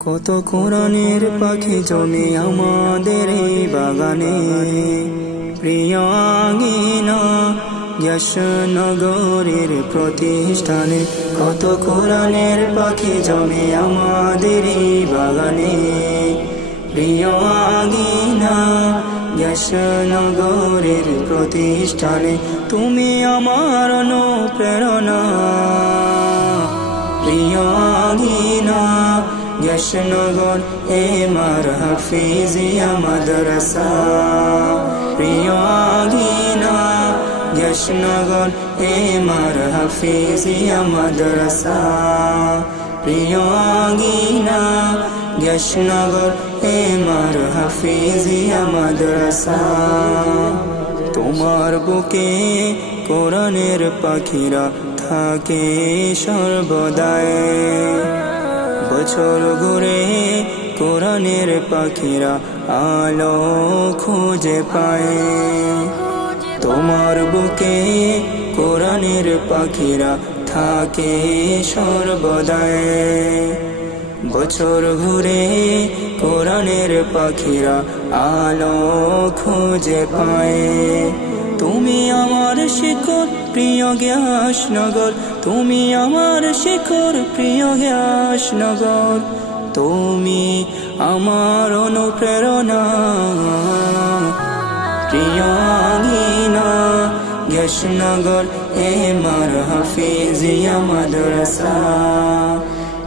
কত কোরআনের পাখি জমে আমাদের এই বাগানে, প্রিয় আঙিনা যশনগরের প্রতিষ্ঠানে। কত কোরআনের পাখি জমে আমাদের এই বাগানে, প্রিয় আঙিনা যশনগরের প্রতিষ্ঠানে। তুমি আমার অনুপ্রেরণা, প্রিয় আঙিনা যশনগর এমার হাফিজিয়া মাদ্রাসা। প্রিয় আঙিনা যশনগর এমার হাফিজিয়া মাদ্রাসা। প্রিয় আঙিনা যশনগর এমার হাফিজিয়া মাদ্রাসা। তোমার বুকে কোরআনের পাখিরা থাকে সর্বদাই, বছর ঘুরে কোরআনের পাখিরা আলো খুঁজে পায়। তোমার বুকে কোরআনের পাখিরা থাকে সর্বদাই, বছর ঘুরে কোরআনের পাখিরা আলো খুঁজে পায়। তুমি আমার শিকড় প্রিয় গ্যাসনগর, তুমি আমার শিকড় প্রিয় গ্যাসনগর। তুমি আমার অনুপ্রেরণা, প্রিয় আঙিনা গ্যাসনগর এমার হাফিজিয়া মাদ্রাসা।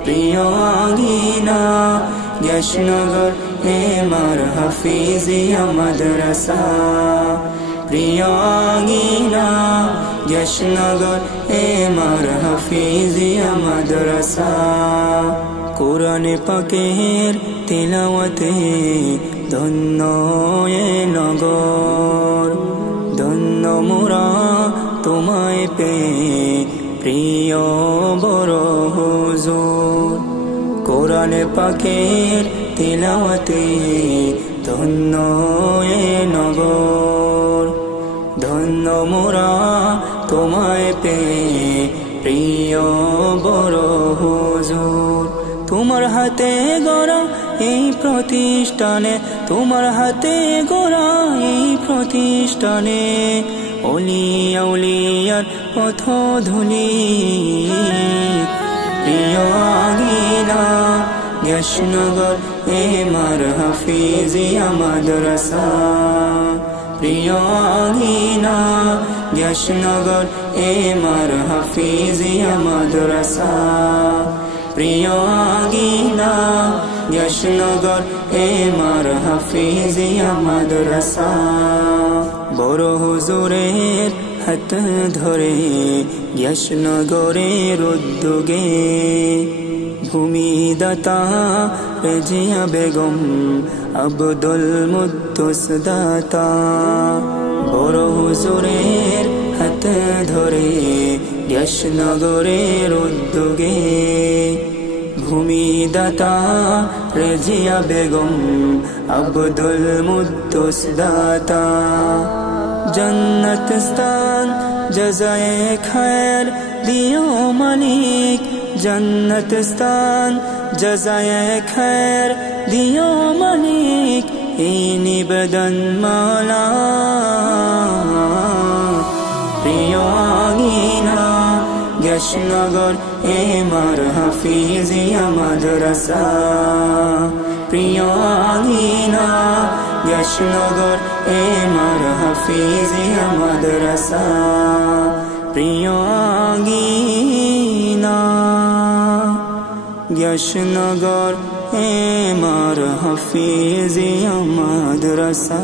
প্রিয় আঙিনা গ্যাসনগর এমার হাফিজিয়া মাদ্রাসা। প্রিয় আঙিনা যশনগর এমার হাফিজিয়া মাদ্রাসা। কোরআন পাকের তিলাওয়াতে ধন্য এ নগর, ধন্য মোরা তোমায় পেয়ে প্রিয় বড় হুজুর। কোরআন পাকের তিলাওয়াতে ধন্য এ নগর, ধন্য মোরা তোমায় পেয়ে প্রিয় বড় হুজুর। তোমার হাতে গড়া এই প্রতিষ্ঠানে, তোমার হাতে গড়া এই প্রতিষ্ঠানে ওলিয়া উলিয়ার পথধূলি। প্রিয় আঙিনা যশনগর এমার হাফিজিয়া মাদ্রাসা। প্রিয় আঙিনা যশনগর এমার হাফিজিয়া মাদ্রাসা। প্রিয় আঙিনা যশনগর এমার হাফিজিয়া মাদ্রাসা। বড় হুজুরের হাত ধরে যশনগরের উদ্যোগে ভূমিদাতা রেজিয়া বেগম আব্দুল মুত্তুস দাতা। বড় হুজুরের হাত ধরে যশনগরের উদ্যোগে ভূমিদাতা রেজিয়া বেগম আব্দুল মুত্তুস দাতা। জন্নতস্তান জাযায়ে খায়ের দিও মালিক, জন্নতস্তান জাযায়ে খায়ের দিও মালিক। এই নিবেদন মালা প্রিয় আঙিনা যশনগর এমার হাফিজিয়া মাদ্রাসা। প্রিয় আঙিনা যশনগর এমার হাফিজিয়া মাদ্রাসা। প্রিয় আঙিনা যশনগর এমার হাফিজিয়া মাদ্রাসা।